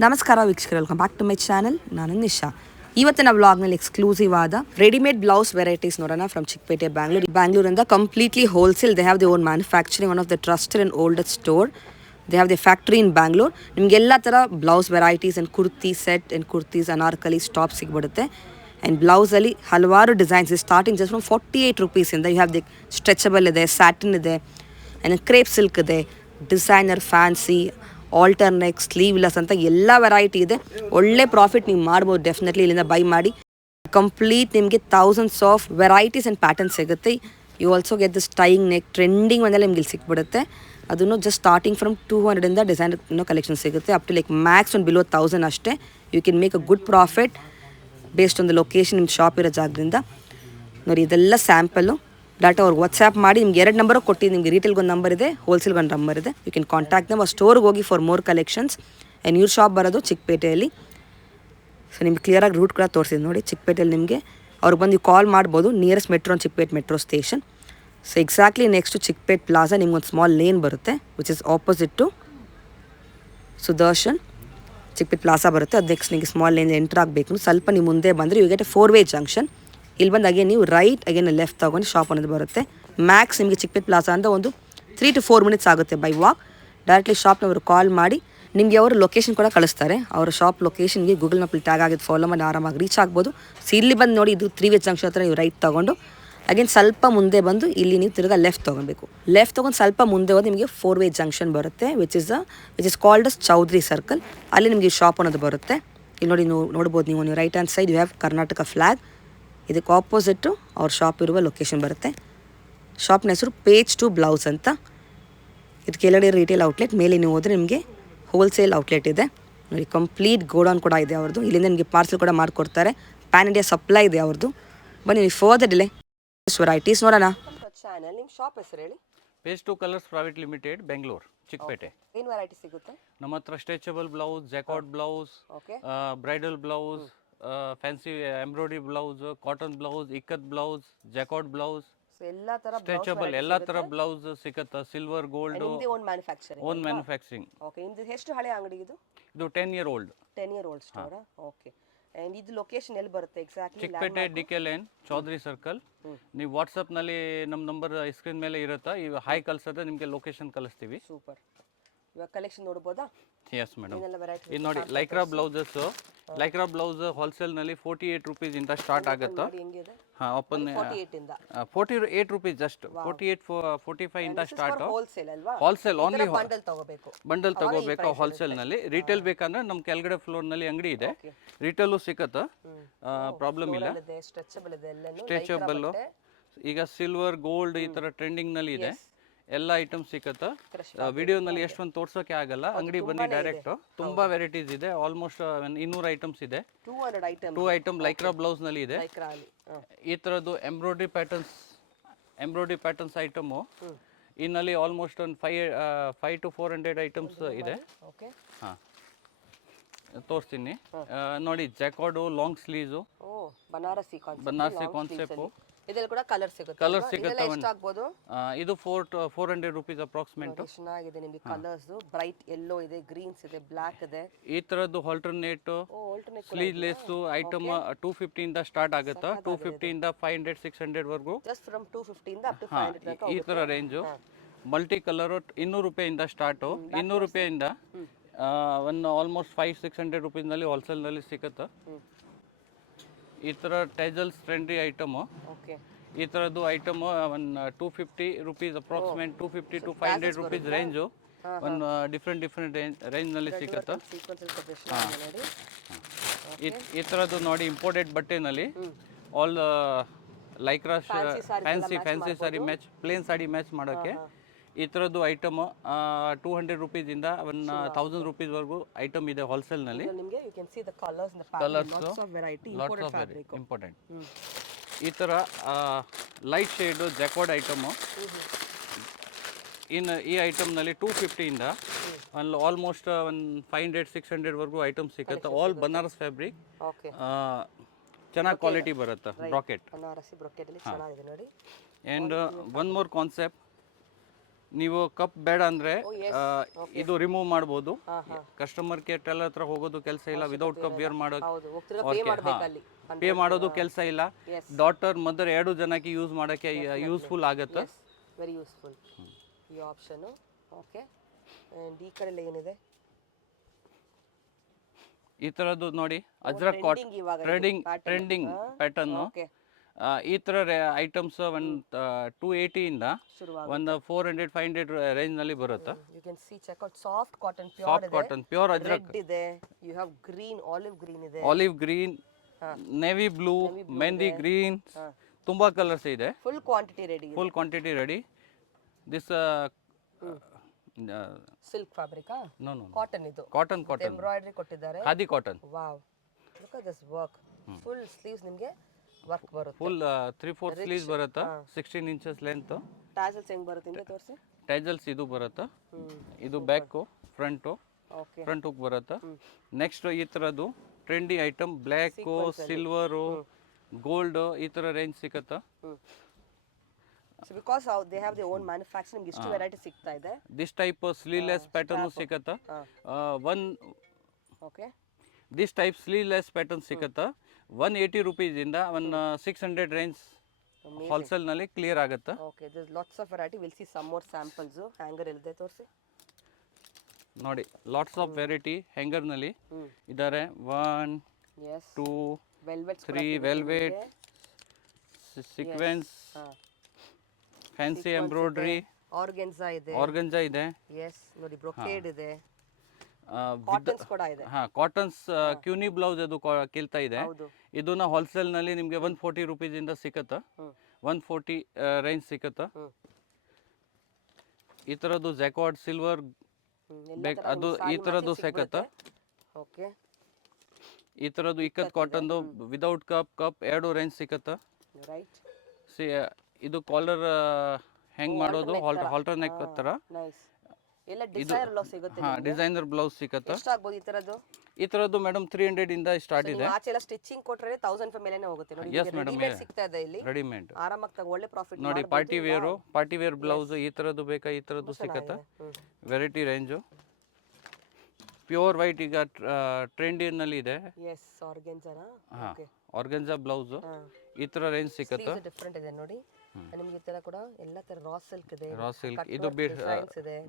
ನಮಸ್ಕಾರ ವೀಕ್ಷಕರು, welcome back to my channel. ನಾನು ನಿಶಾ. ಇವತ್ತಿನ ವ್ಲಾಗ್ನಲ್ಲಿ ಎಕ್ಸ್ಕ್ಲೂಸಿವ್ ಆದ ರೆಡಿಮೇಡ್ ಬ್ಲೌಸ್ ವೆರೈಟೀಸ್ ನೋಡೋಣ ಫ್ರಮ್ ಚಿಕ್ಕಪೇಟೆ, ಬ್ಯಾಂಗ್ಳೂರಿಂದ completely wholesale. They have the own manufacturing, one of the trusted and oldest store. They have the factory in Bangalore. ನಿಮಗೆಲ್ಲ ಥರ blouse varieties and kurti set and kurtis, anarkalis, top ಸಿಗ್ಬಿಡುತ್ತೆ. And ಬ್ಲೌಸಲ್ಲಿ ಹಲವಾರು designs ಇದೆ, starting just from 48 ರೂಪೀಸಿಂದ. You have the stretchable ಇದೆ, satin ಇದೆ, and crepe silk ಇದೆ, ಡಿಸೈನರ್, ಫ್ಯಾನ್ಸಿ, ಆಲ್ಟರ್ನೆಕ್, ಸ್ಲೀವ್ಲೆಸ್ ಅಂತ ಎಲ್ಲ ವೆರೈಟಿ ಇದೆ. ಒಳ್ಳೆ ಪ್ರಾಫಿಟ್ ನೀವು ಮಾಡ್ಬೋದು. ಡೆಫಿನೆಟ್ಲಿ ಇಲ್ಲಿಂದ ಬೈ ಮಾಡಿ. ಕಂಪ್ಲೀಟ್ ನಿಮಗೆ thousands of varieties and patterns ಸಿಗುತ್ತೆ. You also get this tying neck, trending ಒಂದೆಲ್ಲ ನಿಮ್ಗೆ ಇಲ್ಲಿ ಸಿಕ್ಬಿಡುತ್ತೆ. ಅದನ್ನು just starting from 200 design collection ಸಿಗುತ್ತೆ, ಅಪ್ ಟು ಲೈಕ್ ಮ್ಯಾಕ್ಸ್ ಒಂದು ಬಿಲೋ 1000 ಅಷ್ಟೇ. You can make a good profit based on the location, ನಿಮ್ಮ ಶಾಪ್ ಇರೋ ಜಾಗದಿಂದ. ನೋಡಿ, ಇದೆಲ್ಲ ಸ್ಯಾಂಪಲ್ಲು. ಡಾಟಾ ಅವ್ರಿಗೆ ವಾಟ್ಸ್ಯಾಪ್ ಮಾಡಿ. ನಿಮ್ಗೆ 2 ನಂಬರು ಕೊಟ್ಟಿದ್ದು. ನಿಮಗೆ ರೀಟೇಲ್ಗೆ ಒಂದು ನಂಬರ್ ಇದೆ, ಹೋಲ್ಸೇಲ್ಗೆ ಒಂದು ನಂಬರ್ ಇದೆ. ಯು ಕ್ಯಾನ್ ಕಾಂಟ್ಯಾಕ್ಟ್ ದಮ್. ಆ ಸ್ಟೋರ್ಗೆ ಹೋಗಿ ಫಾರ್ ಮೋರ್ ಕಲೆಕ್ಷನ್ಸ್. ಆ್ಯಂಡ್ ಇವ್ರ ಶಾಪ್ ಬರೋದು ಚಿಕ್ಕಪೇಟೆಯಲ್ಲಿ. ಸೊ ನಿಮ್ಗೆ ಕ್ಲಿಯರಾಗಿ ರೂಟ್ ಕೂಡ ತೋರಿಸಿದ್ದು ನೋಡಿ. ಚಿಕ್ಕಪೇಟೆಯಲ್ಲಿ ನಿಮಗೆ ಅವ್ರಿಗೆ ಬಂದು ನೀವು ಕಾಲ್ ಮಾಡ್ಬೋದು. Nearest metro Chickpete metro station. So exactly next Chickpete plaza ನಿಮ್ಗೊಂದು ಸ್ಮಾಲ್ ಲೇನ್ ಬರುತ್ತೆ, which is opposite to Sudarshan. Chickpete plaza ಬರುತ್ತೆ, ಅದು ನೆಕ್ಸ್ಟ್ ನಿಮಗೆ ಸ್ಮಾಲ್ ಲೇನ್ ಎಂಟರ್ ಆಗಬೇಕು. ಸ್ವಲ್ಪ ನೀವು ಮುಂದೆ ಬಂದರೆ ಯು ಗೆಟ್ ಎ 4-ವೇ ಜಂಕ್ಷನ್. ಇಲ್ಲಿ ಬಂದು ಅಗೇನ್ ನೀವು ರೈಟ್, ಅಗೇನ್ ಲೆಫ್ಟ್ ತೊಗೊಂಡು ಶಾಪ್ ಅನ್ನೋದು ಬರುತ್ತೆ. ಮ್ಯಾಕ್ಸ್ ನಿಮಗೆ ಚಿಕ್ಕಪೇಟೆ ಪ್ಲಾಜಾ ಅಂತ ಒಂದು 3 to 4 ಮಿನಿಟ್ಸ್ ಆಗುತ್ತೆ ಬೈ ವಾಕ್. ಡೈರೆಕ್ಟ್ಲಿ ಶಾಪ್ನವರು ಕಾಲ್ ಮಾಡಿ ನಿಮಗೆ ಅವರು ಲೊಕೇಶನ್ ಕೂಡ ಕಳಿಸ್ತಾರೆ. ಅವರ ಶಾಪ್ ಲೊಕೇಶನ್ಗೆ ಗೂಗಲ್ ಮ್ಯಾಪಲ್ಲಿ ಟ್ಯಾಗ್ ಆಗಿದ್ದು ಫಾಲೋ ಮಾಡಿ ಆರಾಮಾಗಿ ರೀಚ್ ಆಗ್ಬೋದು. ಸೊ ಇಲ್ಲಿ ಬಂದು ನೋಡಿ, ಇದು 3-ವೇ ಜಂಕ್ಷನ್ ಹತ್ರ ನೀವು ರೈಟ್ ತೊಗೊಂಡು ಅಗೇನ್ ಸ್ವಲ್ಪ ಮುಂದೆ ಬಂದು ಇಲ್ಲಿ ನೀವು ತಿರ್ಗಾ ಲೆಫ್ಟ್ ತೊಗೊಬೇಕು. ಲೆಫ್ಟ್ ತೊಗೊಂಡು ಸ್ವಲ್ಪ ಮುಂದೆ ಹೋಗಿ ನಿಮಗೆ 4-ವೇ ಜಂಕ್ಷನ್ ಬರುತ್ತೆ, which is called as Chowdhary circle. ಅಲ್ಲಿ ನಿಮಗೆ ಶಾಪ್ ಅನ್ನೋದು ಬರುತ್ತೆ. ಇಲ್ಲಿ ನೋಡಿ, ನೀವು ನೋಡ್ಬೋದು. ನೀವು right hand side you have Karnataka flag. ಇದಕ್ಕೆ ಆಪೋಸಿಟ್ಟು ಅವ್ರ ಶಾಪ್ ಇರುವ ಲೊಕೇಶನ್ ಬರುತ್ತೆ. ಶಾಪ್ನ ಹೆಸರು ಪೇಜ್ 2 ಬ್ಲೌಸ್ ಅಂತ. ಇದು ಕೆಳಗಡೆ ರಿಟೇಲ್ ಔಟ್ಲೆಟ್, ಮೇಲೆ ನೀವು ಹೋದರೆ ನಿಮಗೆ ಹೋಲ್ಸೇಲ್ ಔಟ್ಲೆಟ್ ಇದೆ. ನೋಡಿ, ಕಂಪ್ಲೀಟ್ ಗೋಡೌನ್ ಕೂಡ ಇದೆ ಅವ್ರದ್ದು. ಇಲ್ಲಿಂದ ನಿಮಗೆ ಪಾರ್ಸಲ್ ಕೂಡ ಮಾಡಿಕೊಡ್ತಾರೆ. ಪ್ಯಾನ್ ಇಂಡಿಯಾ ಸಪ್ಲೈ ಇದೆ ಅವ್ರದ್ದು. ಬನ್ನಿ ಫರ್ದರ್ ಡಿಲೇ ವೆರೈಟೀಸ್ ನೋಡೋಣ. ಚಾನಲ್ ನಿಮ್ಮ ಶಾಪ್ ಹೆಸರು ಹೇಳಿ. Page 2 colours private limited, Bengaluru, Chickpete. ಏನು ವೆರೈಟಿ ಸಿಗುತ್ತೆ ನಮ್ಮ ಹತ್ರ stretchable blouse, jacquard blouse, bridal blouse, fancy embroidery blouse, cotton blouse, ikat blouse, jacquard blouse, ಎಲ್ಲ ಥರ ಸ್ಟ್ರೆಚಬಲ್ ಎಲ್ಲ ಥರ ಬ್ಲೌಸ್ ಸಿಗುತ್ತೆ. Silver, gold, own manufacturing. Okay, ನಿಮ್ದು ಎಷ್ಟು ಹಳೆ ಅಂಗಡಿ ಇದು? ಇದು 10-year old. 10-year old store. Okay. And ಇದು ಲೊಕೇಶನ್ ಎಲ್ಲಿ ಬರುತ್ತೆ exactly? Chickpete DK lane, Chowdhary circle. ನೀವು ವಾಟ್ಸಪ್ನಲ್ಲಿ ನಮ್ಮ ನಂಬರ್ ಸ್ಕ್ರೀನ್ ಮೇಲೆ ಇರುತ್ತಾ, ಇವು ಹಾಯ್ ಕಳ್ಸಿದ್ರೆ ನಿಮಗೆ ಲೊಕೇಶನ್ ಕಳಿಸ್ತೀವಿ. ಸೂಪರ್. ಇವಾಗ ಕಲೆಕ್ಷನ್ ನೋಡ್ಬೋದಾ? S madam. ಇದು ನೋಡಿ, ಲೈಕ್ರಾ ಬ್ಲೌಸಸ್. ಲೈಕ್ರಾ ಬ್ಲೌಸ್ ಹೋಲ್ಸೇಲ್ನಲ್ಲಿ 48 ರೂಪೀಸ್ ಇಂದ ಸ್ಟಾರ್ಟ್ ಆಗುತ್ತೆ. ಹಾಂ, ಓಪನ್ 48 ರೂಪೀಸ್ ಜಸ್ಟ್. 45 ಇಂದ ಸ್ಟಾರ್ಟ್. Wholesale only. ಬಂಡಲ್ ತಗೋಬೇಕು ಹೋಲ್ಸೇಲ್ನಲ್ಲಿ. ರಿಟೇಲ್ ಬೇಕಂದ್ರೆ ನಮ್ಮ ಕೆಳಗಡೆ ಫ್ಲೋರ್ನಲ್ಲಿ ಅಂಗಡಿ ಇದೆ, ರಿಟೇಲು ಸಿಕ್ಕತ್ತೆ, ಪ್ರಾಬ್ಲಮ್ ಇಲ್ಲ. ಸ್ಟ್ರೆಚಬಲ್ ಈಗ ಸಿಲ್ವರ್, ಗೋಲ್ಡ್ ಈ ಥರ ಟ್ರೆಂಡಿಂಗ್ನಲ್ಲಿ ಇದೆ. ಎಲ್ಲ ಐಟಮ್ ಸಿಕ್ಕತ್ತೆ. ವಿಡಿಯೋನಲ್ಲಿ ಎಷ್ಟೊಂದು ತೋರ್ಸೋಕೆ ಆಗಲ್ಲ, ಅಂಗಡಿ ಬನ್ನಿ ಡೈರೆಕ್ಟ್. ತುಂಬಾ ವೆರೈಟೀಸ್ ಇದೆ, ಆಲ್ಮೋಸ್ಟ್ 200 ಐಟಮ್ಸ್ ಇದೆ. 2 ಐಟಮ್ ಲೈಕ್ರಾ ಬ್ಲೌಸ್ ನಲ್ಲಿ ಇದೆ. ಈ ತರದ್ದು ಎಂಬ್ರಾಯ್ಡ್ರಿ ಪ್ಯಾಟರ್ನ್ಸ್ ಐಟಮು ಇನ್ನಲ್ಲಿ ಆಲ್ಮೋಸ್ಟ್ ಒಂದು 5 to 400 ಐಟಮ್ಸ್ ಇದೆ. ಹಾಂ, ತೋರಿಸ್ತೀನಿ ನೋಡಿ. ಜೆಕಾರ್ಡು ಲಾಂಗ್ ಸ್ಲೀವ್ಸು, ಬನಾರಸಿ ಕಾನ್ಸೆಪ್ಟು. ಇದೆಲ್ಲ ಕೂಡ ಕಲರ್ ಸಿಗುತ್ತೆ. ಎಷ್ಟು ಆಗ್ಬೋದು? ಇದು 400 ರೂಪೀಸ್ ಅಪ್ರಾಕ್ಸಿಮೇಟ್. ಚೆನ್ನಾಗಿದೆ. ನಿಮಗೆ ಕಲರ್ಸ್ ಬ್ರೈಟ್ ಯೆಲ್ಲೋ ಇದೆ, ಗ್ರೀನ್ಸ್ ಇದೆ, ಬ್ಲಾಕ್ ಇದೆ. ಈ ತರದ್ದು ಆಲ್ಟರ್ನೇಟ್ ಸ್ಲೀವ್ಲೆಸ್ ಐಟಮ್ 250 ಇಂದ ಸ್ಟಾರ್ಟ್ ಆಗುತ್ತೆ. 250 ಇಂದ 500 600 ವರೆಗೂ. ಜಸ್ಟ್ ಫ್ರಮ್ 250 ಇಂದ ಅಪ್ ಟು 500 ತನಕ ಈ ತರ ರೇಂಜು. ಮಲ್ಟಿ ಕಲರ್ 200 ರೂಪಾಯಿಂದ ಸ್ಟಾರ್ಟು. 200 ರೂಪಾಯಿಂದ ಒಂದು ಆಲ್ಮೋಸ್ಟ್ 500-600 ರೂಪೀಸ್ನಲ್ಲಿ ಹೋಲ್ಸೇಲ್ನಲ್ಲಿ ಸಿಗುತ್ತೆ. ಈ ಥರ ಟೈಜಲ್ಸ್ ಟ್ರೆಂಡಿ ಐಟಮು. ಈ ಥರದ್ದು ಐಟಮು ಒಂದು 250 rupees approximate. 250 to 500 rupees range. ಒಂದು ಡಿಫ್ರೆಂಟ್ ರೇಂಜ್ನಲ್ಲಿ ಸಿಗುತ್ತೆ. ಈ ಥರದ್ದು ನೋಡಿ, ಇಂಪೋರ್ಟೆಡ್ ಬಟ್ಟೆನಲ್ಲಿ ಆಲ್ ಲೈಕ್ರಾ ಫ್ಯಾನ್ಸಿ ಸಾರಿ ಮ್ಯಾಚ್, ಪ್ಲೇನ್ ಸಾಡಿ ಮ್ಯಾಚ್ ಮಾಡೋಕ್ಕೆ ಈ ಥರದ್ದು ಐಟಮು 200 ರೂಪೀಸಿಂದ 1000 ರೂಪೀಸ್ವರೆಗೂ ಐಟಮ್ ಇದೆ ಹೋಲ್ಸೇಲ್ನಲ್ಲಿ. Colours lots of important. ಈ ಥರ ಲೈಟ್ ಶೇಡು ಜೆಕಾರ್ಡ್ ಐಟಮು. ಇನ್ನು ಈ ಐಟಮ್ನಲ್ಲಿ 250 ಇಂದ ಆಲ್ಮೋಸ್ಟ್ ಒಂದು 500-600 ವರೆಗೂ ಐಟಮ್ ಸಿಗುತ್ತೆ. ಆಲ್ ಬನಾರಸ್ ಫ್ಯಾಬ್ರಿಕ್, ಚೆನ್ನಾಗಿ ಕ್ವಾಲಿಟಿ ಬರುತ್ತೆ. Bracket. And one more concept, ನೀವು ಕಪ್ ಬೇಡ ಅಂದ್ರೆ ಇದು ರಿಮೂವ್ ಮಾಡ್ಬೋದು. ಕಸ್ಟಮರ್ ಕೇರ್ ಟೆಲ್ಲರ್ ಹತ್ರ ಹೋಗೋದು ಕೆಲಸ ಇಲ್ಲ. ವಿದೌಟ್ ಕಪ್ ವೇರ್ ಪೇ ಮಾಡೋದು ಕೆಲಸ ಇಲ್ಲ. ಡಾಟರ್ ಮದರ್ ಎರಡು ಜನಕ್ಕೆ ಯೂಸ್ ಮಾಡೋಕ್ಕೆ ಯೂಸ್ಫುಲ್ ಆಗುತ್ತೆ. ವೆರಿ ಯೂಸ್ಫುಲ್ ಈ ಆಪ್ಷನ್. ಓಕೆ, ಅಂಡ್ ಈ ಕಡೆ ಏನಿದೆ ಈ ತರದ್ದು ನೋಡಿ, ಅಜ್ರಕ್ ಟ್ರೆಂಡಿಂಗ್ ಪ್ಯಾಟರ್ನ್. ಈ ತರ ಐಟಮ್ಸ್ ಒಂದು 280 ಇಂದ ಒಂದು 400-500 ರೇಂಜ್ ನಲ್ಲಿ ಬರುತ್ತೆ. You can see check out soft cotton, pure ajrak ಇದೆ. You have green, olive green ಇದೆ, olive green, navy blue, mehndi green, ತುಂಬಾ ಕಲರ್ಸ್ ಇದೆ. Full quantity ready. This silk ಫ್ಯಾಬ್ರಿಕಾ? No cotton. ಇದು ಕಾಟನ್ ಎಂಬ್ರಾಯ್ಡರಿ ಕೊಟ್ಟಿದ್ದಾರೆ. Khadi cotton. Wow, look at this work. Full sleeves ನಿಮಗೆ work ಬರುತ್ತೆ. Full 3/4 sleeves ಬರುತ್ತೆ. 16 inches length. Tassels ಹೆಂಗ್ ಬರುತ್ತೆ ಅಂತ ತೋರಿಸಿ. ಟ್ಯಾಸಲ್ಸ್ ಇದು ಬರುತ್ತೆ. ಇದು ಬ್ಯಾಕ್, ಫ್ರಂಟ್ ಹುಕ್ ಬರುತ್ತೆ. ನೆಕ್ಸ್ಟ್ ಈ ತರದ್ದು trendy item, black, silver, gold, ಈ ತರ ರೇಂಜ್ ಸಿಗುತ್ತೆ. So because they have their own manufacturing, ಇಷ್ಟು ವೆರೈಟಿ ಸಿಗ್ತಾ ಇದೆ. ದಿಸ್ ಟೈಪ್ ಸ್ಲೀವ್ಲೆಸ್ ಪ್ಯಾಟರ್ನ್ ಸಿಗುತ್ತೆ. Okay, this type sleeveless pattern ಸಿಗುತ್ತೆ. 180 rupees ಇಂದ 600 ರೇಂಜ್ ಹೋಲ್ಸೇಲ್ ನಲ್ಲಿ ಕ್ಲಿಯರ್ ಆಗುತ್ತೆ. Okay, there is lots of variety. We'll see some more samples. Hanger ಇಲ್ಲದೆ ತೋರಿಸಿ ನೋಡಿ. ಲಾಟ್ಸ್ ಆಫ್ ವೆರೈಟಿ ಹ್ಯಾಂಗರ್ ನಲ್ಲಿ ಇದ್ದಾರೆ. 1 2 3 velvet, sequence, fancy embroidery, organza ಇದೆ. ಎಸ್ ನೋಡಿ, ಬ್ರೊಕೇಡ್ ಇದೆ, ಕಾಟನ್ಸ್ ಕೂಡ ಇದೆ. ಕಾಟನ್ಸ್ ಕ್ಯೂನಿ ಬ್ಲೌಸ್ ಅದು ಕೇಳ್ತಾ ಇದೆ. ಇದನ್ನ ಹೋಲ್ಸೇಲ್ ನಲ್ಲಿ ನಿಮಗೆ 140 rupees ಇಂದ ಸಿಕ್ಕುತ್ತೆ. 140 ರೇಂಜ್ ಸಿಕ್ಕುತ್ತೆ. ಈ ತರದ್ದು ಜ್ಯಾಕಾರ್ಡ್ ಸಿಲ್ವರ್ ಅದು ಈ ತರದ್ದು ಸಿಕ್ಕುತ್ತೆ. ಓಕೆ, ಈ ತರದ್ದು ಇಕ್ಕತ್ ಕಾಟನ್ದು ವಿದೌಟ್ ಕಪ್ ಎರಡು ರೇಂಜ್ ಸಿಕ್ಕುತ್ತೆ. ರೈಟ್. ಇದು ಕಾಲರ್ ಹೆಂಗ್ ಮಾಡೋದು, ಹಾಲ್ಟರ್ ನೆಕ್ ತರ. ಎಲ್ಲ ಡಿಸೈನರ್ ಸಿಗುತ್ತೆ. ಡಿಸೈನರ್ ಬ್ಲೌಸ್ ಸಿಗುತ್ತೆ. ಎಷ್ಟಾಗಬಹುದು ಈ ತರದ್ದು? ಈ ತರದ್ದು ಮೇಡಮ್ 300 ಇಂದ ಸ್ಟಾರ್ಟ್ ಇದೆ. ಆಚೆ ಎಲ್ಲ ಸ್ಟಿಚಿಂಗ್ ಕೊಟ್ರೆ 1000 ಮೇಲೆನೇ ಹೋಗುತ್ತೆ ನೋಡಿ. ಎಸ್ ಮೇಡಮ್, ಸಿಗ್ತಾ ಇದೆ ಇಲ್ಲಿ ರೆಡಿಮೇಡ್. ಆರಾಮಾಗಿ ತಗೋ, ಒಳ್ಳೆ ಪ್ರಾಫಿಟ್ ನೋಡಿ. ಪಾರ್ಟಿ ವೇರ್ ಬ್ಲೌಸ್ ಈ ತರದ್ದು ಬೇಕಾ, ಈ ತರದ್ದು ಸಿಗುತ್ತೆ. Variety range. ಪ್ಯೂರ್ ವೈಟ್ ಈಗ ಟ್ರೆಂಡಿನಲ್ಲಿ ಇದೆ. ಎಸ್, ಆರ್ಗನ್ಜಾನಾ? ಓಕೆ, ಆರ್ಗನ್ಜಾ ಬ್ಲೌಸ್ ಈ ತರ ರೇಂಜ್ ಸಿಗುತ್ತೆ. ಡಿಫರೆಂಟ್ ಇದೆ ನೋಡಿ. ನಿಮಗೆ ಈ ತರ ಕೂಡ ಎಲ್ಲ ತರ ರಾ ಸಿಲ್ಕ್ ಇದೆ. ಇದು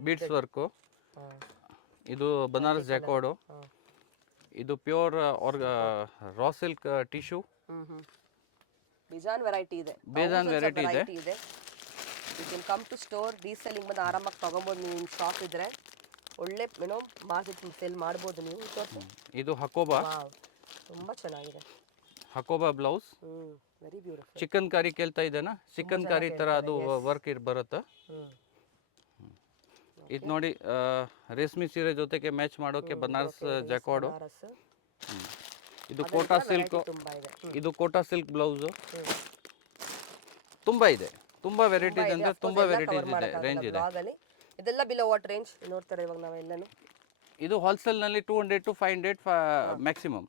ಬೀಡ್ಸ್ ವರ್ಕ್. ಇದು ಬನಾರಸ್ ಜಾಕಾರ್ಡ್. ಇದು ಪ್ಯೂರ್ ರಾ ಸಿಲ್ಕ್ ಟಿಶ್ಯೂ. ಬೇಜಾನ್ ವೆರೈಟಿ ಇದೆ. You can come to store. Reselling ಬಂದು ಆರಾಮಾಗಿ ತಗೊಬೋದು. ನೀವು ಸ್ಟಾಕ್ ಇದ್ರೆ ಒಳ್ಳೆ ಮಾರ್ಕೆಟ್ ಸೇಲ್ ಮಾಡ್ಬೋದು ನೀವು. ಇದು ಹಕೋಬಾ, ತುಂಬಾ ಚೆನ್ನಾಗಿದೆ. Hakoba blouse. Very beautiful. Chicken ಕಾರಿ ಕೇಳ್ತಾ ಇದ್ದಾನ? ಚಿಕನ್ ಕಾರಿ ತರ ಅದು ವರ್ಕ್ ಬರುತ್ತೆ. ಇದು ನೋಡಿ, ರೇಷ್ಮೆ ಸೀರೆ ಜೊತೆಗೆ ಮ್ಯಾಚ್ ಮಾಡೋಕೆ ಬನಾರಸ್ ಜಾಕಾರ್ಡ್. ಇದು ಕೋಟಾ ಸಿಲ್ಕ್. ಇದು ಕೋಟಾ ಸಿಲ್ಕ್ ಬ್ಲೌಸ್. ತುಂಬಾ ಇದೆ, ತುಂಬಾ ವೆರೈಟೀಸ್ ಅಂದ್ರೆ ತುಂಬಾ ವೆರೈಟೀಸ್ ಇದೆ, ರೇಂಜ್ ಇದೆ. ಇದೆಲ್ಲ ಬಿಲೋ ವಾಟ್ ರೇಂಜ್ ನೋಡ್ತಾರೆ ಇವಾಗ ನಾವೆಲ್ಲನೂ? ಇದು ಹೋಲ್ಸೇಲ್ ನಲ್ಲಿ 200 to 500 ಮ್ಯಾಕ್ಸಿಮಮ್.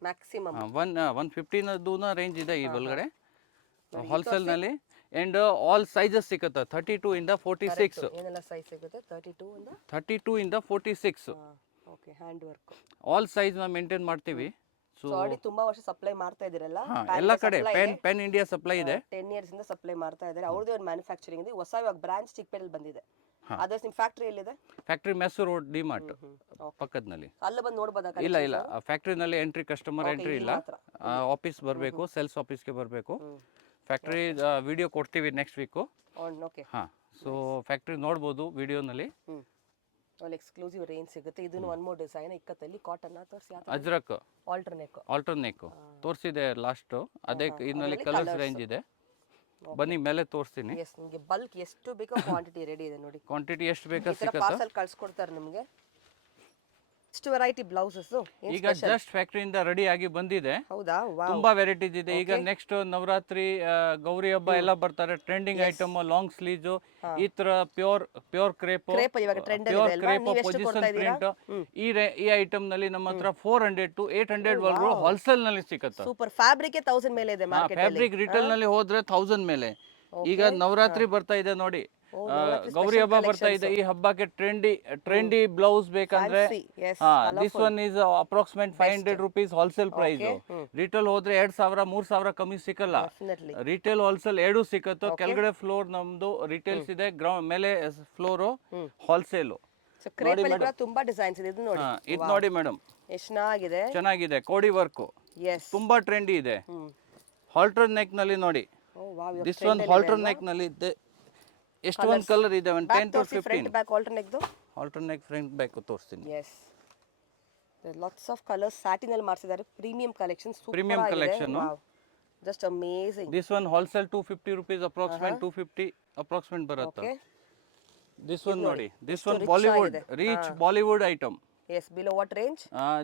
115 ರೇಂಜ್ ಇದೆ ಈ ಒಳಗಡೆ ಹೋಲ್ಸೇಲ್ ನಲ್ಲಿ. ಅಂಡ್ ಆಲ್ ಸೈಜಸ್ ಸಿಗುತ್ತೆ. 32 ಇಂದ 46. ಏನೆಲ್ಲ ಸೈಜ್ ಸಿಗುತ್ತೆ? 32 ಇಂದ 46. Okay, hand work. All size ನಾವು ಮೇಂಟೈನ್ ಮಾಡ್ತೀವಿ. ಸೊ ಆಲ್ರೆಡಿ ತುಂಬಾ ವರ್ಷ ಸಪ್ಲೈ ಮಾಡ್ತಾ ಇದ್ದೀರಲ್ಲ ಎಲ್ಲ ಕಡೆ. ಪೆನ್ ಇಂಡಿಯಾ ಸಪ್ಲೈ ಇದೆ. 10 years ಇಂದ ಸಪ್ಲೈ ಮಾಡ್ತಾ ಇದ್ದಾರೆ. ಅವ್ರದೇ ಒಂದು ಮ್ಯಾನುಫ್ಯಾಕ್ಚರಿಂಗ್ ಇದೆ. ಹೊಸ ಇವಾಗ ಬ್ರಾಂಚ್ ಚಿಕ್ಕಪೇಟೆಯಲ್ಲಿ ಬಂದಿದೆ. ಅದರ್ಸ್ ನಿಮ್ಮ ಫ್ಯಾಕ್ಟರಿ ಎಲ್ಲಿದೆ? ಫ್ಯಾಕ್ಟರಿ ಮೆಸ್ಸೂರ್ ರೋಡ್, ಡಿಮಾರ್ಟ್ ಪಕ್ಕದಲ್ಲಿ. ಅಲ್ಲಿ ಬಂದು ನೋಡಬಹುದಾ? ಇಲ್ಲ, ಫ್ಯಾಕ್ಟರಿನಲ್ಲಿ ಎಂಟ್ರಿ, ಕಸ್ಟಮರ್ ಎಂಟ್ರಿ ಇಲ್ಲ. ಆಫೀಸ್ ಬರಬೇಕು, ಸೇಲ್ಸ್ ಆಫೀಸ್ಗೆ ಬರಬೇಕು. ಫ್ಯಾಕ್ಟರಿ ವಿಡಿಯೋ ಕೊಡ್ತೀವಿ next week. Okay, so factory ನೋಡ್ಬೋದು ವಿಡಿಯೋನಲ್ಲಿ. ಒಳ್ಳೆ ಎಕ್ಸ್ಕ್ಲೂಸಿವ್ ರೇಂಜ್ ಸಿಗುತ್ತೆ. ಇದನ್ನು ಒನ್ ಮೋರ್ ಡಿಸೈನ್ ಇಕ್ಕತ್ತಲ್ಲಿ ಕಾಟನ್ ತೋರಿಸಿ. ಅಜ್ರಕ್ ಆಲ್ಟರ್ನೇಕ್ ತೋರಿಸಿದೆ ಲಾಸ್ಟ್. ಅದೇ ಇದರಲ್ಲಿ ಕಲರ್ಸ್ ರೇಂಜ್ ಇದೆ. ಬನ್ನಿ ಮೇಲೆ ತೋರಿಸ್ತೀನಿ. ನಿಮಗೆ ಬಲ್ಕ್ ಎಷ್ಟು ಬೇಕೋ ಕ್ವಾಂಟಿಟಿ ರೆಡಿ ಇದೆ ನೋಡಿ. ಕ್ವಾಂಟಿಟಿ ಎಷ್ಟು ಬೇಕಾ ಸಿಗುತ್ತೆ. ಪಾರ್ಸಲ್ ಕಳ್ಸಿಕೊಡ್ತಾರೆ ನಿಮಗೆ. ಎಷ್ಟು ವೆರೈಟಿ ಬ್ಲೌಸಸ್ ಈಗ ಜಸ್ಟ್ ಫ್ಯಾಕ್ಟರಿಯಿಂದ ರೆಡಿ ಆಗಿ ಬಂದಿದೆ. ಹೌದಾ? ತುಂಬಾ ವೆರೈಟೀಸ್ ಇದೆ. ಈಗ ನೆಕ್ಸ್ಟ್ ನವರಾತ್ರಿ, ಗೌರಿ ಹಬ್ಬ ಎಲ್ಲ ಬರ್ತಾರೆ. ಟ್ರೆಂಡಿಂಗ್ ಐಟಮ್, ಲಾಂಗ್ ಸ್ಲೀವ್ಸ್, ಈ ತರ ಪ್ಯೂರ್ ಕ್ರೇಪ್, ಪೊಸಿಷನ್ ಪ್ರಿಂಟ್. ಈ ಐಟಮ್ ನಲ್ಲಿ ನಮ್ಮ ಹತ್ರ 400 to 800 ವರೆಗೂ ಹೋಲ್ಸೇಲ್ ನಲ್ಲಿ ಸಿಗುತ್ತೆ. ಸೂಪರ್. ಫ್ಯಾಬ್ರಿಕ್ 1000 ಮೇಲೆ ಇದೆ ಮಾರ್ಕೆಟ್ ಅಲ್ಲಿ. ಫ್ಯಾಬ್ರಿಕ್ ರಿಟೇಲ್ ನಲ್ಲಿ ಹೋದ್ರೆ 1000 ಮೇಲೆ. ಈಗ ನವರಾತ್ರಿ ಬರ್ತಾ ಇದೆ ನೋಡಿ. ಗೌರಿ ಹಬ್ಬ ಬರ್ತಾ ಇದೆ, ಈ ಹಬ್ಬಕ್ಕೆ ಟ್ರೆಂಡಿ ಬ್ಲೌಸ್ ಬೇಕಂದ್ರೆ Fancy, yes, this one is approximate 500 rupees wholesale price. Retail ಹೋದ್ರೆ 2000 3000 ಕಮ್ಮಿ ಸಿಕ್ಕಲ್ಲ. Definitely. ರಿಟೇಲ್ ಹೋಲ್ಸೇಲ್ ಎರಡು ಸಿಕ್ಕತ್ತು. ಕೆಳಗಡೆ ಫ್ಲೋರ್ ನಮ್ದು ರಿಟೇಲ್ಸ್ ಇದೆ, ಗ್ರೌಂಡ್ ಮೇಲೆ ಫ್ಲೋರ್ ಹೋಲ್ಸೇಲ್. ಸೊ ಕ್ರೇಪಲ್ಲಿ ಕೂಡ ತುಂಬಾ ಡಿಸೈನ್ಸ್ ಇದೆ. ಇದು ನೋಡಿ, ಇದು ನೋಡಿ ಮೇಡಮ್, ಎಷ್ಟು ಚೆನ್ನಾಗಿದೆ. ಚೆನ್ನಾಗಿದೆ. ಕೋಡಿ ವರ್ಕ್ ಎಸ್. ತುಂಬಾ ಟ್ರೆಂಡಿ ಇದೆ. ಹಾಲ್ಟರ್ ನೆಕ್ ನಲ್ಲಿ ನೋಡಿ, oh wow, this one halter neck ನಲ್ಲಿ ಇದೆ. ಎಷ್ಟು ಒಂದು ಕಲರ್ ಇದೆ, ಒಂದು 10 to 15. ಫ್ರಂಟ್ ಬ್ಯಾಕ್ ಆಲ್ಟರ್ನೇಟ್ ದು. ಆಲ್ಟರ್ನೇಟ್ ಫ್ರಂಟ್ ಬ್ಯಾಕ್ ತೋರಿಸ್ತೀನಿ. Yes, lots of colours satin ಅಲ್ಲಿ ಮಾಡಿಸಿದ್ದಾರೆ. Premium collection, super premium collection. Just amazing. This one wholesale 250 rupees approximate 250 approximate ಬರುತ್ತೆ. ದಿಸ್ ಒನ್ ನೋಡಿ, this one Bollywood reach Bollywood item. Yes, below what range?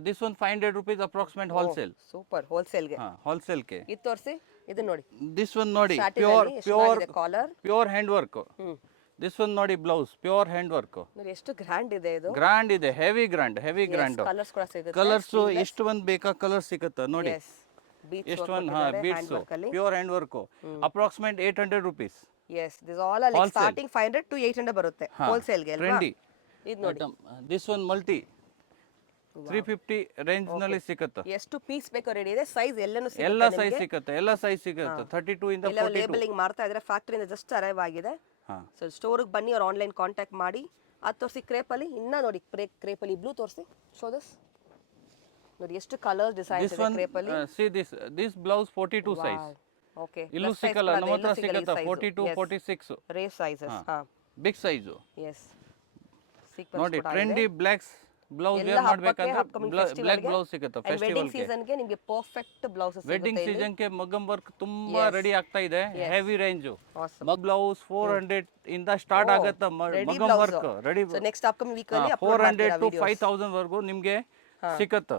This one 500 rupees approximate wholesale. Super, wholesale ಗೆ. Wholesale ಗೆ ಇದು ತೋರಿಸಿ. ಇದು ನೋಡಿ, this one ನೋಡಿ, pure collar, pure hand work. This one ನೋಡಿ, ಬ್ಲೌಸ್ ಪ್ಯೂರ್ ಹ್ಯಾಂಡ್ ವರ್ಕ್. ನೋಡಿ ಎಷ್ಟು ಗ್ರ್ಯಾಂಡ್ ಇದೆ ಇದು. ಗ್ರ್ಯಾಂಡ್ ಇದೆ, ಹೆವಿ ಗ್ರ್ಯಾಂಡ್. ಕಲರ್ಸ್ ಕೂಡ ಸಿಗುತ್ತೆ. ಕಲರ್ಸ್ ಎಷ್ಟು ಒಂದು ಬೇಕಾ ಕಲರ್ ಸಿಗುತ್ತೆ ನೋಡಿ. ಎಸ್, ಬೀಚ್ ಎಷ್ಟು ಒಂದು beads pure hand work approximate 800 rupees. Yes, this all like starting 500 to 800 ಬರುತ್ತೆ ಹೋಲ್ಸೇಲ್ ಗೆ ಅಲ್ವಾ? ಟ್ರೆಂಡಿ. ಇದು ನೋಡಿ, ದಿಸ್ ಒನ್ ಮಲ್ಟಿ 350 ರೇಂಜ್ ನಲ್ಲಿ ಸಿಗುತ್ತೆ. ಎಷ್ಟು ಪೀಸ್ ಬೇಕು ರೆಡಿ ಇದೆ. ಸೈಜ್ ಎಲ್ಲಾನು ಸಿಗುತ್ತೆ. ಎಲ್ಲ ಸೈಜ್ ಸಿಗುತ್ತೆ, ಎಲ್ಲ ಸೈಜ್ ಸಿಗುತ್ತೆ. 32 ಇಂದ 42. ಲೇಬಲಿಂಗ್ ಮಾಡ್ತಾ ಇದ್ರೆ ಫ್ಯಾಕ್ಟರಿಯಿಂದ ಜಸ್ಟ್ ಅರೈವ್ ಆಗಿದೆ. ಸೊ ಸ್ಟೋರಿಗೆ ಬನ್ನಿ, ಅವ್ರು ಆನ್ಲೈನ್ ಕಾಂಟ್ಯಾಕ್ಟ್ ಮಾಡಿ. ಅದು ತೋರಿಸಿ ಕ್ರೇಪಲ್ಲಿ. ಇನ್ನ ನೋಡಿ, ಕ್ರೇಪಲ್ಲಿ ಬ್ಲೂ ತೋರಿಸಿ. Show this. ನೋಡಿ ಎಷ್ಟು ಕಲರ್ ಡಿಸೈನ್ಸ್ ಇದೆ ಕ್ರೇಪಲ್ಲಿ. See this blouse 42 size. Okay, ಇಲ್ಲೂ ಸಿಕ್ಕಲ್ಲ, ನಮ್ಮ ಹತ್ರ ಸಿಗುತ್ತೆ 42 46 ರೇಸ್ ಸೈಜಸ್. Big size. ಎಸ್, ನೋಡಿ ಟ್ರೆಂಡಿ ಬ್ಲಾಕ್ಸ್ ಬ್ಲೌಸ್ ವೇರ್ ಮಾಡಬೇಕಂದ್ರೆ ಬ್ಲಾಕ್ ಬ್ಲೌಸ್ ಸಿಗುತ್ತೆ. ವೆಡ್ಡಿಂಗ್ ಸೀಸನ್ ಗೆ ನಿಮಗೆ ಪರ್ಫೆಕ್ಟ್ ಬ್ಲೌಸಸ್ ಸಿಗುತ್ತೆ. ವೆಡ್ಡಿಂಗ್ ಸೀಸನ್ ಗೆ ಮಗ್ಗಂ ವರ್ಕ್ ತುಂಬಾ ರೆಡಿ ಆಗ್ತಾ ಇದೆ. ಹೆವಿ ರೇಂಜ್ ಮಗ್ ಬ್ಲೌಸ್ 400 ಇಂದ ಸ್ಟಾರ್ಟ್ ಆಗುತ್ತೆ. Maggam work ready. So next upcoming week ಅಲ್ಲಿ 400 to 5000 ವರೆಗೂ ನಿಮಗೆ ಸಿಗುತ್ತೆ.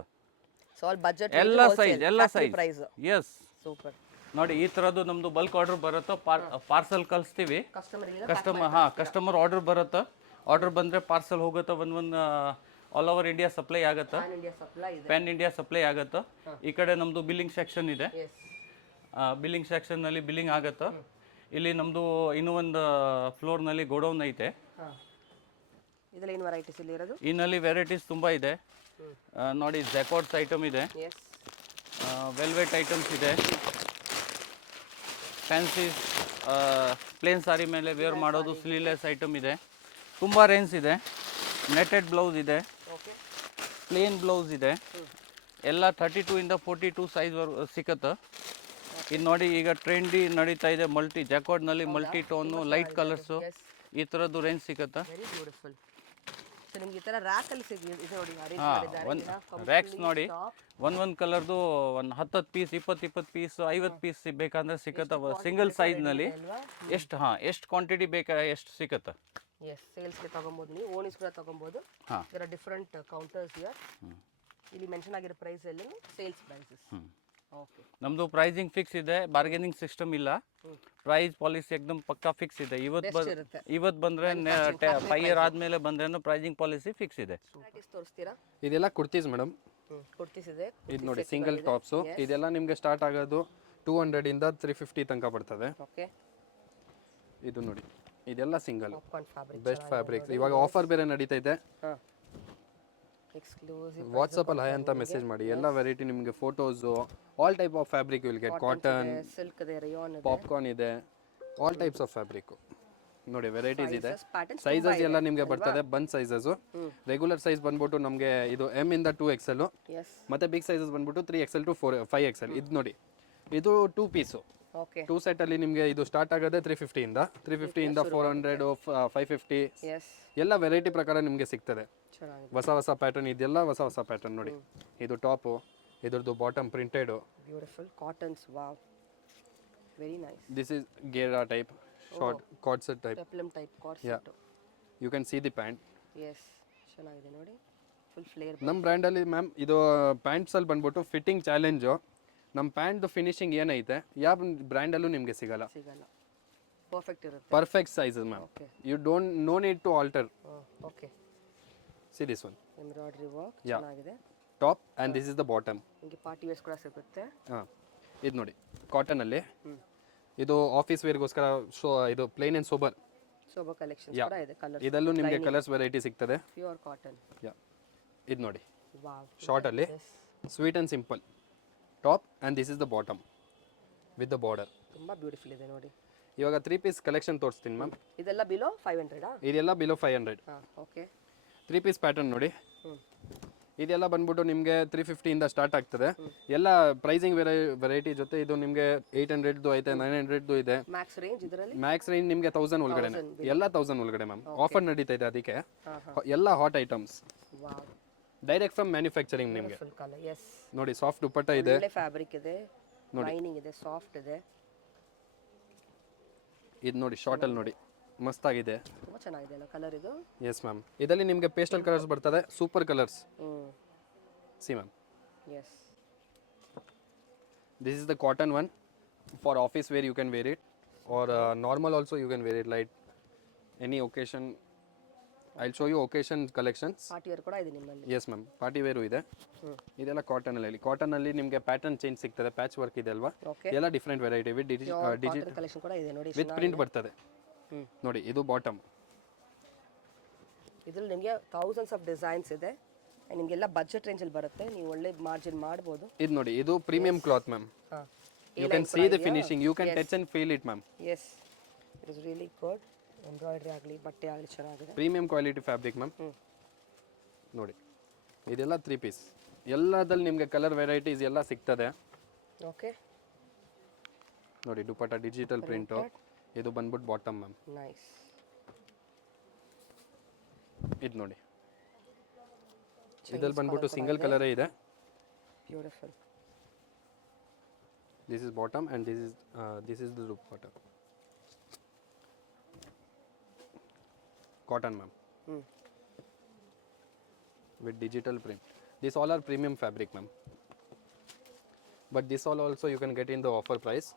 ಸೊ ಆಲ್ ಬಜೆಟ್, ಎಲ್ಲ ಸೈಜ್ ಪ್ರೈಸ್. Yes, super. ನೋಡಿ ಈ ತರದ್ದು ನಮ್ದು ಬಲ್ಕ್ ಆರ್ಡರ್ ಬರುತ್ತೆ. ಪಾರ್ಸಲ್ ಕಳಿಸ್ತೀವಿ. ಕಸ್ಟಮರ್ ಆರ್ಡರ್ ಬರುತ್ತೆ. ಆರ್ಡರ್ ಬಂದ್ರೆ ಪಾರ್ಸಲ್ ಹೋಗುತ್ತೆ. ಒಂದ್ ಆಲ್ ಓವರ್ ಇಂಡಿಯಾ ಸಪ್ಲೈ ಆಗುತ್ತೆ. ಪ್ಯಾನ್ ಇಂಡಿಯಾ ಸಪ್ಲೈ ಆಗುತ್ತೆ. ಈ ಕಡೆ ನಮ್ದು ಬಿಲ್ಲಿಂಗ್ ಸೆಕ್ಷನ್ ಇದೆ. ಬಿಲ್ಲಿಂಗ್ ಸೆಕ್ಷನ್ ನಲ್ಲಿ ಬಿಲ್ಲಿಂಗ್ ಆಗುತ್ತೆ. ಇಲ್ಲಿ ನಮ್ದು ಇನ್ನೂ ಒಂದು ಫ್ಲೋರ್ ನಲ್ಲಿ ಗೋಡೌನ್ ಐತೆ. ಇದರಲ್ಲಿ ಏನು ವೆರೈಟೀಸ್ ಇಲ್ಲಿ ಇರೋದು? ಇನ್ನಲ್ಲಿ ವೆರೈಟೀಸ್ ತುಂಬಾ ಇದೆ. ನೋಡಿ ಜ್ಯಾಕಾರ್ಡ್ಸ್ ಐಟಮ್ ಇದೆ, ವೆಲ್ವೆಟ್ ಐಟಮ್ಸ್ ಇದೆ, ಫ್ಯಾನ್ಸಿ ಪ್ಲೇನ್ ಸಾರಿ ಮೇಲೆ ವೇರ್ ಮಾಡೋದು ಸ್ಲೀವ್ಲೆಸ್ ಐಟಮ್ ಇದೆ. ತುಂಬಾ ರೇಂಜ್ ಇದೆ. ನೆಟೆಡ್ ಬ್ಲೌಸ್ ಇದೆ, ಪ್ಲೇನ್ ಬ್ಲೌಸ್ ಇದೆ. ಎಲ್ಲ 32 ಇಂದ 42 ಸೈಜ್ ಸಿಕ್ಕತ್ತೆ. ಇದು ನೋಡಿ, ಈಗ ಟ್ರೆಂಡಿ ನಡೀತಾ ಇದೆ ಮಲ್ಟಿ ಜಾಕಾರ್ಡ್ನಲ್ಲಿ ಮಲ್ಟಿ ಟೋನು ಲೈಟ್ ಕಲರ್ಸು. ಈ ಥರದ್ದು ರೇಂಜ್ ಸಿಕ್ಕತ್ತೆ. Very beautiful. ಸೊ ನಿಮಗೆ ಈ ಥರ ರ್ಯಾಕ್ ಅಲ್ಲಿ ಸಿಗುತ್ತೆ. ಇದು ನೋಡಿ, ರ್ಯಾಕ್ಸ್ ನೋಡಿ, ಒಂದೊಂದು ಕಲರ್ದು ಒಂದು 10 ಪೀಸ್ 20 ಪೀಸ್ 50 ಪೀಸ್ ಬೇಕಂದ್ರೆ ಸಿಕ್ಕತ್ತೆ. ಸಿಂಗಲ್ ಸೈಜ್ನಲ್ಲಿ ಎಷ್ಟು ಕ್ವಾಂಟಿಟಿ ಬೇಕಾ ಎಷ್ಟು ಸಿಕ್ಕತ್ತೆ. ಎಸ್, ಸೇಲ್ಸ್ಗೆ ತಗೊಬೋದು, ನೀವು ಓನಿಸ್ ಕೂಡ ತಗೊಬೋದು. ಇದರ ಡಿಫ್ರೆಂಟ್ ಕೌಂಟರ್ಸ್ ಇಯರ್. ಇಲ್ಲಿ ಮೆನ್ಷನ್ ಆಗಿರೋ ಪ್ರೈಸ್ ಎಲ್ಲ ಸೇಲ್ಸ್ ಪ್ರೈಸಸ್. ಓಕೆ, ನಮ್ದು ಪ್ರೈಸಿಂಗ್ ಫಿಕ್ಸ್ ಇದೆ, ಬಾರ್ಗೇನಿಂಗ್ ಸಿಸ್ಟಮ್ ಇಲ್ಲ. ಪ್ರೈಸ್ ಪಾಲಿಸಿ ಎಕ್ದಮ್ ಪಕ್ಕಾ ಫಿಕ್ಸ್ ಇದೆ. ಇವತ್ತು ಬಂದ್ರೆ 5 year ಆದ್ಮೇಲೆ ಬಂದ್ರೆ ಪ್ರೈಸಿಂಗ್ ಪಾಲಿಸಿ ಫಿಕ್ಸ್ ಇದೆ. ತೋರಿಸ್ತೀರಾ? ಇದೆಲ್ಲ ಕುರ್ತೀಸ್ ಮೇಡಮ್. ಕುರ್ತೀಸ್ ಇದೆ. ಇದು ನೋಡಿ ಸಿಂಗಲ್ ಟಾಪ್ಸು. ಇದೆಲ್ಲ ನಿಮಗೆ ಸ್ಟಾರ್ಟ್ ಆಗೋದು 200 ಇಂದ 350 ತನಕ ಬರ್ತದೆ. ಓಕೆ, ಇದು ನೋಡಿ, ಇದೆಲ್ಲ ಸಿಂಗಲ್ ಬೆಸ್ಟ್ ಫ್ಯಾಬ್ರಿಕ್ಸ್. ಇವಾಗ ಆಫರ್ ಬೇರೆ ನಡೀತಾ ಇದೆ. ವಾಟ್ಸಪ್ ಅಲ್ಲಿ ಹಾಯ್ ಅಂತ ಮೆಸೇಜ್ ಮಾಡಿ. ಎಲ್ಲ ವೆರೈಟಿ ನಿಮಗೆ photos, all type of fabric will get. Cotton, silk ಇದೆ, ರೇಯಾನ್ ಇದೆ, ಪಾಪ್ಕಾರ್ನ್ ಇದೆ, ಆಲ್ ಟೈಪ್ಸ್ ಆಫ್ ಫ್ಯಾಬ್ರಿಕ್. ನೋಡಿ ವೆರೈಟೀಸ್ ಇದೆ. ಸೈಜಸ್ ಎಲ್ಲ ನಿಮಗೆ ಬರ್ತದೆ. ಬಂದ್ ಸೈಜಸ್ ರೆಗ್ಯುಲರ್ ಸೈಜ್ ಬಂದ್ಬಿಟ್ಟು ನಮಗೆ ಇದು M ಇಂದ 2XL, ಮತ್ತೆ ಬಿಗ್ ಸೈಜಸ್ ಬಂದ್ಬಿಟ್ಟು 3XL to 5XL. ಇದು ನೋಡಿ, ಇದು 2 ಪೀಸು. 2 ಸೆಟ್ ಅಲ್ಲಿ ನಿಮಗೆ ಇದು ಸ್ಟಾರ್ಟ್ ಆಗೋದೇ 350 ಇಂದ 400 550 ಎಲ್ಲ ವೆರೈಟಿ ಪ್ರಕಾರ ನಿಮಗೆ ಸಿಗ್ತದೆ. ಹೊಸ ಪ್ಯಾಟರ್ನ್, ಇದೆಲ್ಲ ಹೊಸ ಪ್ಯಾಟರ್ನ್. ನೋಡಿ, ಇದು ಟಾಪು, ಇದ್ರದ್ದು bottom printed beautiful cottons. Wow, very nice. This is ghera type, short coord set type, peplum type coord set. You can see the pant. Yes, ಚೆನ್ನಾಗಿದೆ ನೋಡಿ, ಫುಲ್ ಫ್ಲೇರ್. ನಮ್ಮ ಬ್ರ್ಯಾಂಡ್ ಅಲ್ಲಿ ಮ್ಯಾಮ್ ಇದು ಪ್ಯಾಂಟ್ಸ್ ಅಲ್ಲಿ ಬಂದ್ಬಿಟ್ಟು ಫಿಟ್ಟಿಂಗ್ ಚಾಲೆಂಜು. ನಮ್ಮ pant finishing ಏನೈತೆ ಯಾವ ಬ್ರ್ಯಾಂಡಲ್ಲೂ ನಿಮಗೆ ಸಿಗಲ್ಲ. ಪರ್ಫೆಕ್ಟ್ ಇರುತ್ತೆ. Perfect sizes ma'am. You don't know need to alter. Okay, see this one embroidery work ಚೆನ್ನಾಗಿದೆ. Top and this is the bottom. ನಿಮಗೆ ಪಾರ್ಟಿ ವೇರ್ಸ್ ಕೂಡ ಸಿಗುತ್ತೆ. ಇದು ನೋಡಿ ಕಾಟನಲ್ಲಿ. ಇದು ಆಫೀಸ್ ವೇರ್ಗೋಸ್ಕರ ಇದು plain and sober sober collections Yeah. ಕೂಡ ಇದೆ ಕಲರ್ ಇದರಲ್ಲೂ ನಿಮಗೆ ಕಲರ್ಸ್ ವೆರೈಟಿ ಸಿಗ್ತದೆ. Pure cotton. ಯಾ, ಇದು ನೋಡಿ ವಾವ್, ಶಾರ್ಟಲ್ಲಿ sweet and simple top and this is the bottom with the border. ತುಂಬಾ ಬ್ಯೂಟಿಫುಲ್ ಇದೆ ನೋಡಿ. ಇವಾಗ 3 ಪೀಸ್ ಕಲೆಕ್ಷನ್ ತೋರಿಸ್ತೀನಿ ಮ್ಯಾಮ್. ಇದೆಲ್ಲ ಬಿಲೋ 500 ಇದೆಲ್ಲ ಬಿಲೋ 500. ಓಕೆ. 3 ಪೀಸ್ ಪ್ಯಾಟರ್ನ್ ನೋಡಿ. ಇದೆಲ್ಲ ಬಂದ್ಬಿಟ್ಟು ನಿಮಗೆ 350 ಇಂದ ಸ್ಟಾರ್ಟ್ ಆಗ್ತದೆ. ಎಲ್ಲ ಪ್ರೈಸಿಂಗ್ ವೆರೈಟಿ ಜೊತೆ ಇದು ನಿಮಗೆ 800ದು ಐತೆ, 900ದು ಇದೆ. ಮ್ಯಾಕ್ಸ್ ರೇಂಜ್ ಇದರಲ್ಲಿ ಮ್ಯಾಕ್ಸ್ ರೇಂಜ್ ನಿಮಗೆ 1000 ಒಳಗಡೆ, ಎಲ್ಲ 1000 ಒಳಗಡೆ ಮ್ಯಾಮ್. ಆಫರ್ ನಡೀತಾ ಇದೆ ಅದಕ್ಕೆ. ಎಲ್ಲ hot items, wow, direct from manufacturing ನಿಮಗೆ. Full colour. ಎಸ್, ನೋಡಿ ಸಾಫ್ಟ್ ದುಪ್ಪಟ್ಟ ಇದೆ, ಒಳ್ಳೆ ಫ್ಯಾಬ್ರಿಕ್ ಇದೆ, ಲೈನಿಂಗ್ ಇದೆ, ಸಾಫ್ಟ್ ಇದೆ. ಇದು ನೋಡಿ ಶಾರ್ಟಲ್ಲಿ ನೋಡಿ ಮಸ್ತಾಗಿದೆ. ತುಂಬಾ ಚೆನ್ನಾಗಿದೆ ಅಲ್ಲ ಕಲರ್ ಇದು. Yes ma'am. ಇದರಲ್ಲಿ ನಿಮಗೆ ಪೇಸ್ಟಲ್ ಕಲರ್ಸ್ ಬರ್ತದೆ, super colours. See ma'am, yes, this is the cotton one. For office wear you can wear it, or normal also you can wear it like any occasion. I'll show you occasion collections. Party wear ಕೂಡ ಇದೆ ನಿಮ್ಮಲ್ಲಿ. Yes ma'am, party wear ಇದೆ. ಇದೆಲ್ಲ ಕಾಟನಲ್ಲಿ. ಕಾಟನಲ್ಲಿ ನಿಮಗೆ pattern change ಸಿಗ್ತದೆ, patch work ಇದೆ ಅಲ್ವಾ, ಎಲ್ಲ different variety with digital collection ಕೂಡ ಇದೆ ನೋಡಿ. ವಿತ್ ಪ್ರಿಂಟ್ ಬರ್ತದೆ. ನೋಡಿ ಇದು ಬಾಟಮ್. ಇದ್ರಲ್ಲಿ ನಿಮಗೆ ಥೌಸಂಡ್ಸ್ ಆಫ್ ಡಿಸೈನ್ಸ್ ಇದೆ. ನಿಮಗೆಲ್ಲ ಬಜೆಟ್ ರೇಂಜಲ್ಲಿ ಬರುತ್ತೆ, ನೀವು ಒಳ್ಳೆ ಮಾರ್ಜಿನ್ ಮಾಡ್ಬೋದು. ಇದು ನೋಡಿ, ಇದು premium cloth ma'am. You can see the finishing, you can touch and feel it ma'am. Yes, it is really good. Embroidery ಆಗಲಿ, ಬಟ್ಟೆ ಆಗಲಿ ಚೆನ್ನಾಗಿದೆ. Premium quality fabric ma'am. ನೋಡಿ ಇದೆಲ್ಲ 3 ಪೀಸ್. ಎಲ್ಲದಲ್ಲಿ ನಿಮಗೆ ಕಲರ್ ವೆರೈಟೀಸ್ ಎಲ್ಲ ಸಿಗ್ತದೆ. ಓಕೆ, ನೋಡಿ ದುಪಟ್ಟ ಡಿಜಿಟಲ್ ಪ್ರಿಂಟು. ಇದು ಬಂದ್ಬಿಟ್ಟು ಬಾಟಮ್ ಮ್ಯಾಮ್. ನೈಸ್. ಇದು ನೋಡಿ, ಇದ್ರಲ್ಲಿ ಬಂದ್ಬಿಟ್ಟು ಸಿಂಗಲ್ ಕಲರೇ ಇದೆ. Beautiful. This is bottom and this is the dupatta. Cotton ma'am, with digital print. These all are premium fabric ma'am, but this all also you can get in the offer price.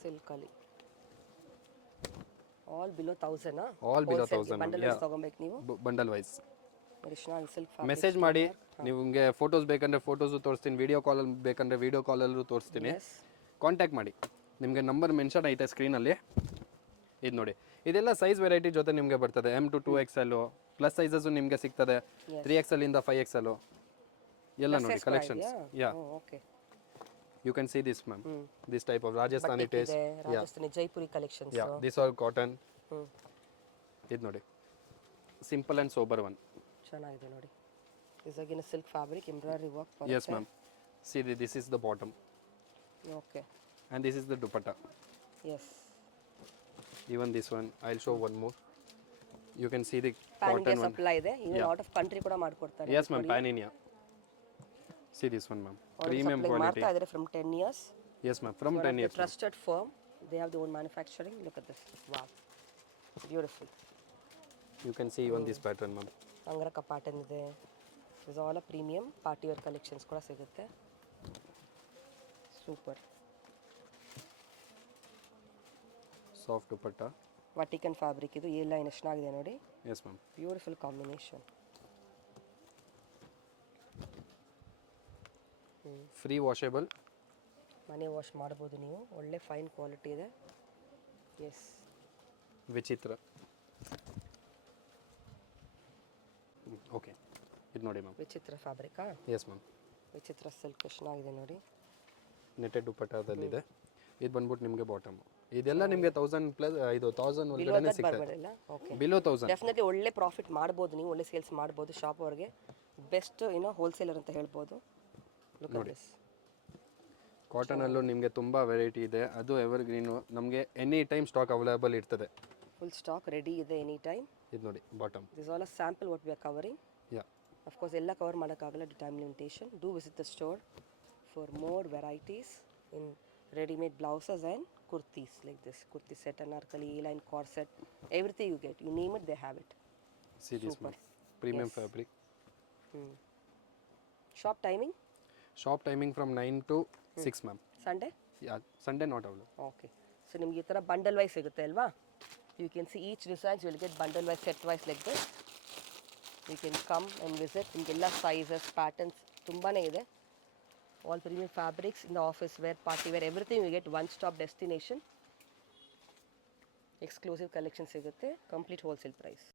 Silk ali all below 1000. All below 1000 bundle wise ತಗೊಬೇಕು ನೀವು. Bundle wise ರಿಶ್ನಾಲ್ silk fabric. Message ಮಾಡಿ, ನಿಮಗೆ photos ಬೇಕಂದ್ರೆ photos ತೋರಿಸ್ತೀನಿ, video ಕಾಲಲ್ಲಿ ಬೇಕಂದ್ರೆ video ಕಾಲಲ್ಲೂ ತೋರಿಸ್ತೀನಿ. ಕಾಂಟ್ಯಾಕ್ಟ್ ಮಾಡಿ, ನಿಮಗೆ ನಂಬರ್ ಮೆನ್ಷನ್ ಐತೆ ಸ್ಕ್ರೀನಲ್ಲಿ. ಇದು ನೋಡಿ, ಇದೆಲ್ಲ ಸೈಜ್ ವೆರೈಟಿ ಜೊತೆ ನಿಮಗೆ ಬರ್ತದೆ. M to 2XL plus sizes ನಿಮಗೆ ಸಿಗ್ತದೆ. 3XL ಇಂದ 5XL ಎಲ್ಲ ನೋಡಿ collections. Yeah, okay. You can see this ma'am, this type of Rajasthani taste. Rajasthani Jaipuri collections. Yeah, this are cotton. ಇದು ನೋಡಿ ಸಿಂಪಲ್ ಆ್ಯಂಡ್ ಸೋಬರ್ ಒನ್. ಚೆನ್ನಾಗಿದೆ ನೋಡಿ. This again silk fabric, embroidery work. Yes ma'am. See this is the bottom. Okay. And this is the dupatta. Yes. Even this one, I'll show one more. You can see the Pan cotton India one. supply ಇದೆ. Even out of country ಕೂಡ ಮಾಡ್ಕೊಡ್ತಾರೆ. Yes ma'am, Pan India. See this one ma'am, premium quality. ಮಾಡ್ತಾ ಇದ್ದಾರೆ from 10 years. Yes ma'am, from 10 years. Trusted firm. They have their own manufacturing. Look at this. Wow. Beautiful. You can see even this pattern ma'am. Angrakha pattern ಇದೆ. This is all a premium party wear collections ಕೂಡ ಸಿಗುತ್ತೆ. Super. Soft dupatta. Vatican fabric ಇದು. ಈ line ಎಷ್ಟಾಗಿದೆ ನೋಡಿ. Yes ma'am. Beautiful combination. Free washable. ಮನೆ wash ಮಾಡ್ಬೋದು ನೀವು. ಒಳ್ಳೆ ಫೈನ್ ಕ್ವಾಲಿಟಿ ಇದೆ. ಎಸ್. ವಿಚಿತ್ರ. ಓಕೆ, ಇದು ನೋಡಿ ಮ್ಯಾಮ್. ವಿಚಿತ್ರ ಫ್ಯಾಬ್ರಿಕಾ? Yes ma'am. ವಿಚಿತ್ರ ಸಿಲ್ಕ್ ಎಷ್ಟಾಗಿದೆ ನೋಡಿ. ನೆಟೆಡ್ ದುಪಟ್ಟದಲ್ಲಿದೆ. ಇದು ಬಂದ್ಬಿಟ್ಟು ನಿಮಗೆ ಬಾಟಮ್. ಇದೆಲ್ಲ ನಿಮಗೆ 1000 ಪ್ಲಸ್, ಇದು 1000 ಒಳಗಡೆ ಸಿಗ್ತದೆ. ಬಿಲೋ 1000 ಡೆಫಿನೆಟ್ಲಿ ಒಳ್ಳೆ ಪ್ರಾಫಿಟ್ ಮಾಡ್ಬೋದು ನೀವು, ಒಳ್ಳೆ ಸೇಲ್ಸ್ ಮಾಡ್ಬೋದು. ಶಾಪ್ ಅವ್ರಿಗೆ ಬೆಸ್ಟ್ ಹೋಲ್ಸೇಲರ್ ಅಂತ ಹೇಳ್ಬೋದು. ನೋಡಿ, ಕಾಟನಲ್ಲೂ ನಿಮಗೆ ತುಂಬ ವೆರೈಟಿ ಇದೆ. ಅದು ಎವರ್ ಗ್ರೀನು, ನಮಗೆ ಎನಿ ಟೈಮ್ ಸ್ಟಾಕ್ ಅವೈಲೇಬಲ್ ಇರ್ತದೆ. ಫುಲ್ ಸ್ಟಾಕ್ ರೆಡಿ ಇದೆ ಎನಿ ಟೈಮ್. ಇದು ನೋಡಿ bottom. This all a sample what we are covering. Yeah, of course ಎಲ್ಲ ಕವರ್ ಮಾಡೋಕ್ಕಾಗಲ್ಲ, time limitation. Do visit the store for more varieties in ready-made blouses and kurtis like this. Kurti set, anarkali, A-line corset, everything you get. You name it, they have it. See this one, premium fabric. Shop timing? Shop timing from 9 to 6 ma'am. Sunday? Yeah, Sunday not available. Okay. So ನಿಮಗೆ ಈ ಥರ bundle wise ಸಿಗುತ್ತೆ ಅಲ್ವಾ? You can see each designs, you will get bundle wise, set wise like this. You can come and visit. ನಿಮಗೆಲ್ಲ sizes, patterns ತುಂಬಾನೇ ಇದೆ. All premium fabrics in the office wear, party wear, everything you get one stop destination. Exclusive collection ಸಿಗುತ್ತೆ, complete wholesale price.